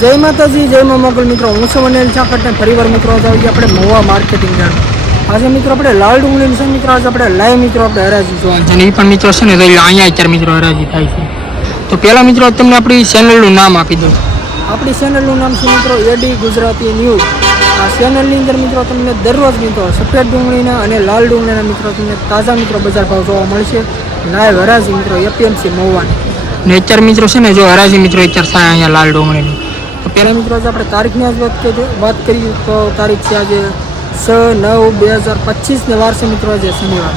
જય માતાજી જય મા મોગલ મિત્રો. હું છું અનિલ ચાકટને ફરીવાર મિત્રો આજે આવી આપણે મહુવા માર્કેટિંગ યાર્ડ આજે મિત્રો આપણે લાલ ડુંગળી છે મિત્રો આજે આપણે લાઈવ મિત્રો આપણે હરાજી જોવા છે એ પણ મિત્રો છે ને તો અહીંયા અત્યારે મિત્રો હરાજી થાય છે. તો પહેલાં મિત્રો તમને આપણી ચેનલનું નામ આપી દઉં. આપણી ચેનલનું નામ છે મિત્રો એડી ગુજરાતી ન્યૂઝ આ ચેનલની અંદર મિત્રો તમને દરરોજ મિત્રો સફેદ ડુંગળીના અને લાલ ડુંગળીના મિત્રો તમને તાજા મિત્રો બજાર ભાવ જોવા મળશે. લાઈવ હરાજી મિત્રો એપીએમસી મહુવાની નેચર મિત્રો છે ને જો હરાજી મિત્રો અત્યારે થાય અહીંયા લાલ ડુંગળીની. પહેલાં મિત્રો આપણે તારીખની આજ વાત કરીએ વાત કરીએ તો તારીખ છે આજે છ નવ બે હજાર પચીસને વાર છે મિત્રો આજે શનિવાર.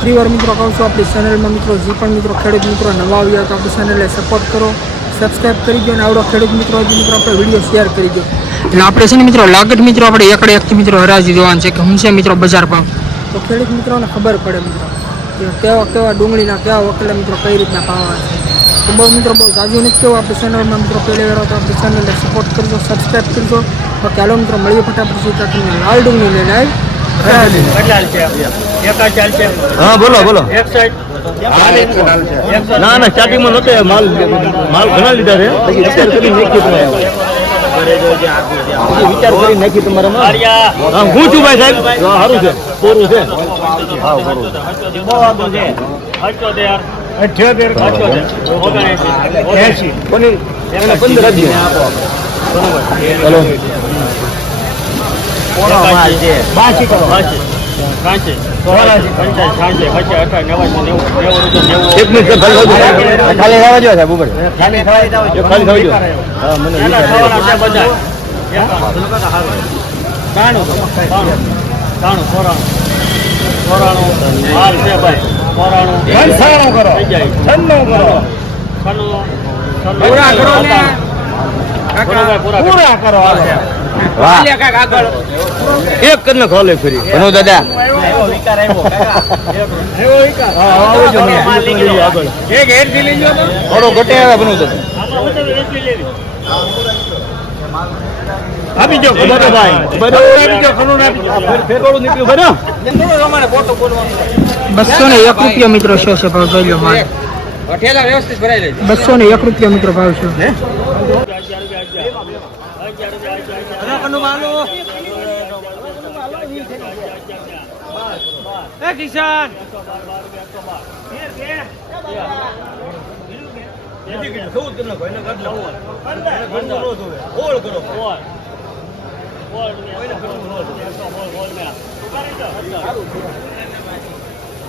ફ્રી વાર મિત્રો કહું છું, આપણી ચેનલમાં મિત્રો જે પણ મિત્રો ખેડૂત મિત્રો નવા આવ્યા તો આપણી ચેનલને સપોર્ટ કરો સબસ્ક્રાઈબ કરી દો અને આવડો ખેડૂત મિત્રો હજી મિત્રો આપણે વીડિયો શેર કરી દો. એટલે આપણે છે ને મિત્રો લાગત મિત્રો આપણે એકડે એકથી મિત્રો હરાજી દેવાનું છે કે હું છે મિત્રો બજાર ભાવ. તો ખેડૂત મિત્રોને ખબર પડે મિત્રો કે કેવા કેવા ડુંગળીના કેવા વકલે મિત્રો કઈ રીતના ભાવ છે. તો બહુ મિત્રો બહુ જાજુ નથી કેવું આપણી ચેનલમાં મિત્રો પહેલી વાર તો આપણી ચેનલને સપોર્ટ કરજો સબસ્ક્રાઈબ કરજો તો ચાલો મિત્રો મળીએ ફટાફટ સીધા તમને લાલ ડુંગળી લઈને આવી હા બોલો બોલો એક સાઈડ ના ના સ્ટાર્ટિંગમાં નતો એ માલ માલ ઘણા લીધા છે પછી વિચાર કરી નાખી તમારે પછી વિચાર કરી નાખી તમારે માલ. હા હું છું ભાઈ સાહેબ હા, સારું છે કોરું છે હા કોરું પંદર હલો. બાસી કરો. એક મિનિટ ખાલી રહેવા જો સાહેબ ઉપર. ખાલી જો હા મને કાણું ચોરાણું. ચોરાણું. હાલ છે ભાઈ. પંચાણું કરો. છન્નું કરો. પૂરા કરો. પૂરા કરો. એક કરીને ખોલે ફરી. ભણો દાદા. થોડો ઘટે આવે ભણો દાદા. આપી ખબર ભાઈ. ફેરવાળું નીકળ્યું. ખરું બસો ને એક રૂપિયા મિત્રો શું છે ભાવ જોઈ લો માલ બસો ને એક રૂપિયા મિત્રો ભાવ છે. કિસાન!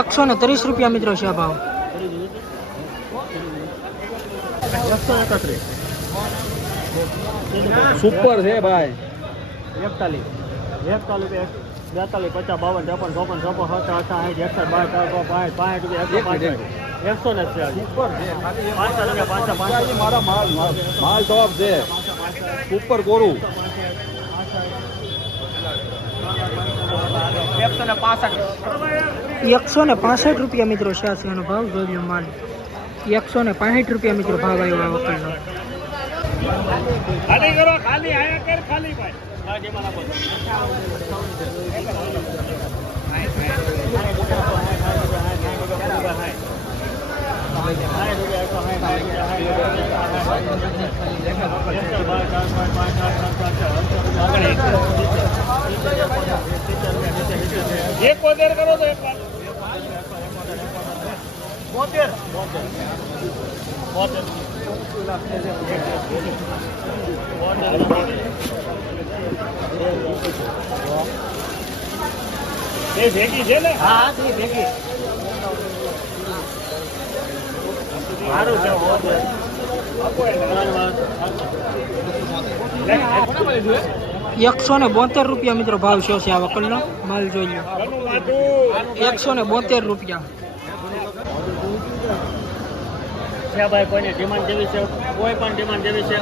એકસો ને ત્રીસ રૂપિયા મિત્રો છે આ ભાવ. સુપર છે ભાઈ. એકતાલીસ. એકતાલીસ બેતાલીસ પચાસ બાવન ત્રેપન ચોપન ચોપન સત્તર સાઠ એકસઠ ચારસો પાંચ પાંચ રૂપિયા એકસો એકસો ને છે પાંચસો રૂપિયા પાંચસો પાંચસો. મારા માલ માલ ટોપ છે. ઉપર કોરું. એકસો ને પાસઠ રૂપિયા મિત્રો છે આ એનો ભાવ લો માલ. એકસો ને પાસઠ રૂપિયા મિત્રો ભાવ આવ્યો આ વખતનો. ખાલી કરો, ખાલી ભાઈ. પોતેર કરો તો એક બોતેર. બોતેર. એ ભેગી છે ને? હા તે ભેગી. સારું છે આપો એને. એકસો ને બોતેર રૂપિયા મિત્રો ભાવ છે આ વકલનો. માલ જોઈ લો. એકસો ને બોતેર રૂપિયા. છે ભાઈ, કોઈને ડિમાન્ડ જેવી છે? કોઈ પણ ડિમાન્ડ જેવી છે?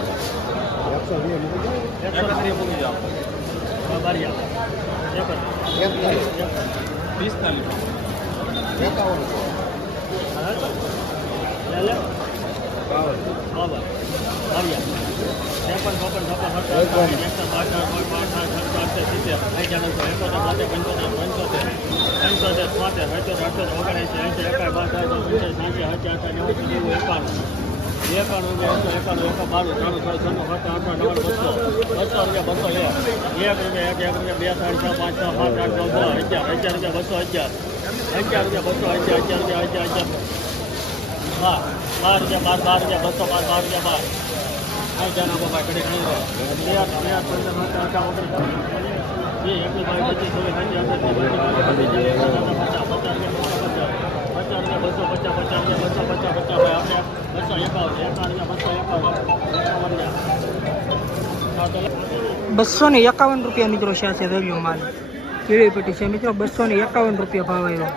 પિસ્તાલીસ. એકાણું એકાણું એકસો બાવીસ ત્રણ છ છન્નું સત્તર અઠાર નવ બસો બસો રૂપિયા બસો એક એક રૂપિયા એક એક બે ત્રણ છ પાંચ છ સાત આઠ નવ દસ અગિયાર અગિયાર રૂપિયા બસો અગિયાર અગિયાર રૂપિયા બસો અગિયાર અગિયાર રૂપિયા અગિયાર અગિયાર હા બાર રૂપિયા બાર બાર રૂપિયા બસો બાર બાર રૂપિયા બાર બસો ને એકાવન રૂપિયા મિત્રો છે દરિયો માલ પીળી પટ્ટી છે મિત્રો? બસો ને એકાવન રૂપિયા ભાવ આવ્યો.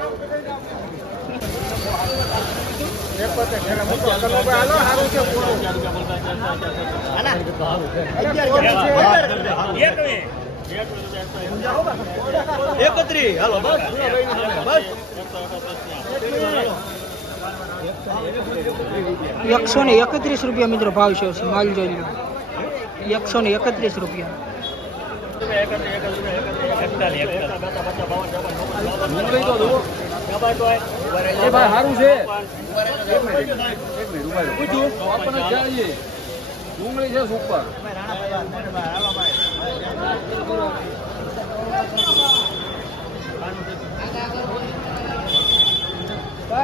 એકત્રીસ હાલો બસ બસ એકસો ને એકત્રીસ રૂપિયા મિત્રો ભાવ છે માલ જોઈ લો. એકસો ને એકત્રીસ રૂપિયા. એ ભાઈ સારું છે. પૂછ્યું આપણને ખ્યાલ છે ડુંગળી છે સુપર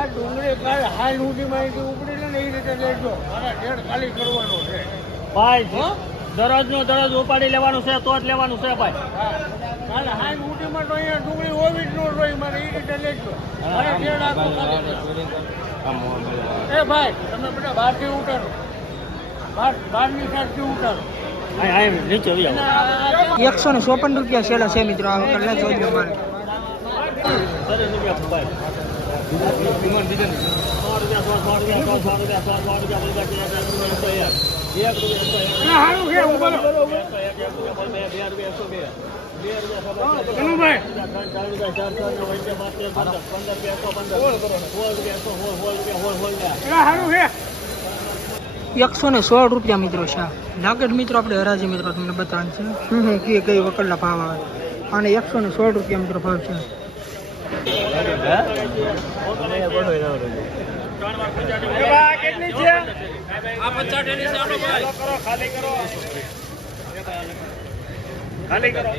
ડુંગળી કાલ હાલ સુધીમાં માહિતી ઉપડી લે ને એ રીતે લેજો. મારા ઢેર ખાલી કરવાનો છે. ભાઈ દરરોજનું દરરોજ ઉપાડી લેવાનું છે તો જ લેવાનું છે ભાઈ કાલે હાલ સુધીમાં તો અહીંયા ડુંગળી હોવી જ ન એ લેજો મારે ભાઈ તમે બધા બહારથી ઉતારો બહાર બહારની સાઈડથી ઉતારો એકસો ને ચોપન રૂપિયા છેલ્લા છે મિત્રો આ વખત જોઈ લો માલ અરે રૂપિયા એકસો ને સોળ રૂપિયા મિત્રો છે. નાગેટ મિત્રો, આપણે હરાજી મિત્રો તમને બતાવવાનું છે શું શું કઈ કઈ વકડના ભાવ આવે. અને એકસો ને સોળ રૂપિયા મિત્રો ભાવ છે. કેટલી છે આ કરો ખાલી કરો. ખાલી કરો.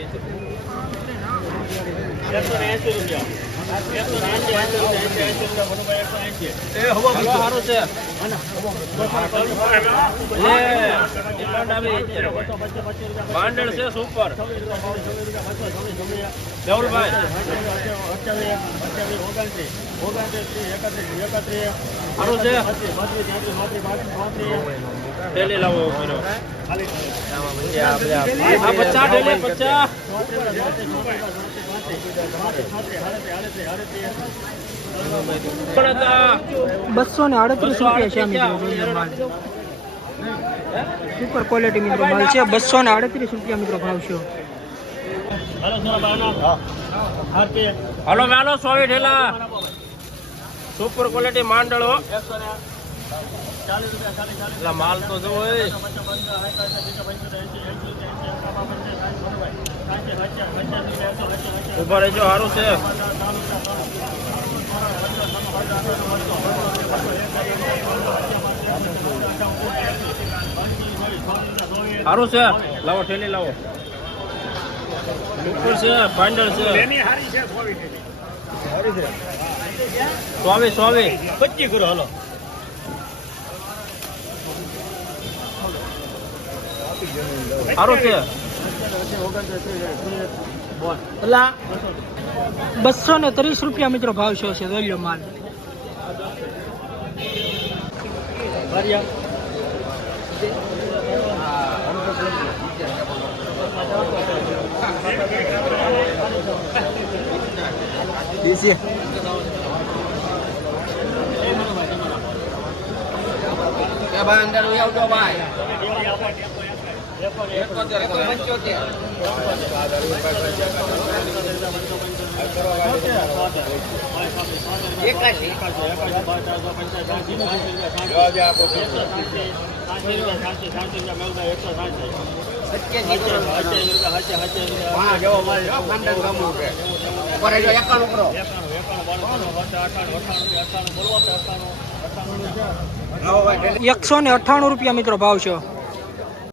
એકસો ને એંસી રૂપિયા એકસો ને એંસી એંસી રૂપિયા એંસી એંસી રૂપિયા ભનુભાઈ એકસો એંસી એ હવા હાલો સારું છે ટેલી લાવો પચાસ બસો ને અડત્રીસ રૂપિયા છે સુપર ક્વોલિટી મિત્રો ભાવ છે બસો ને અડત્રીસ રૂપિયા મિત્રો ભાવ છે. હાલો મેલો સોવી ઠેલા સુપર ક્વોલિટી માંડળો એકસો ને ચાલીસ રૂપિયા ચાલીસ ચાલીસ એટલે માલ તો જો ઊભા રહેજો સારું છે. સારું છે. લાવો ઠેલી લાવો. સુપર છે પાંડળ છે. સ્વામી સ્વામી છે સોવી સોવી સોવી. કરો હાલો. સારું છે. બસો ને ત્રીસ રૂપિયા મિત્રો ભાવ છે છે જોઈ લો માલ. ભર્યા એકસો ને અઠ્ઠાણું રૂપિયા મિત્રો ભાવ છે.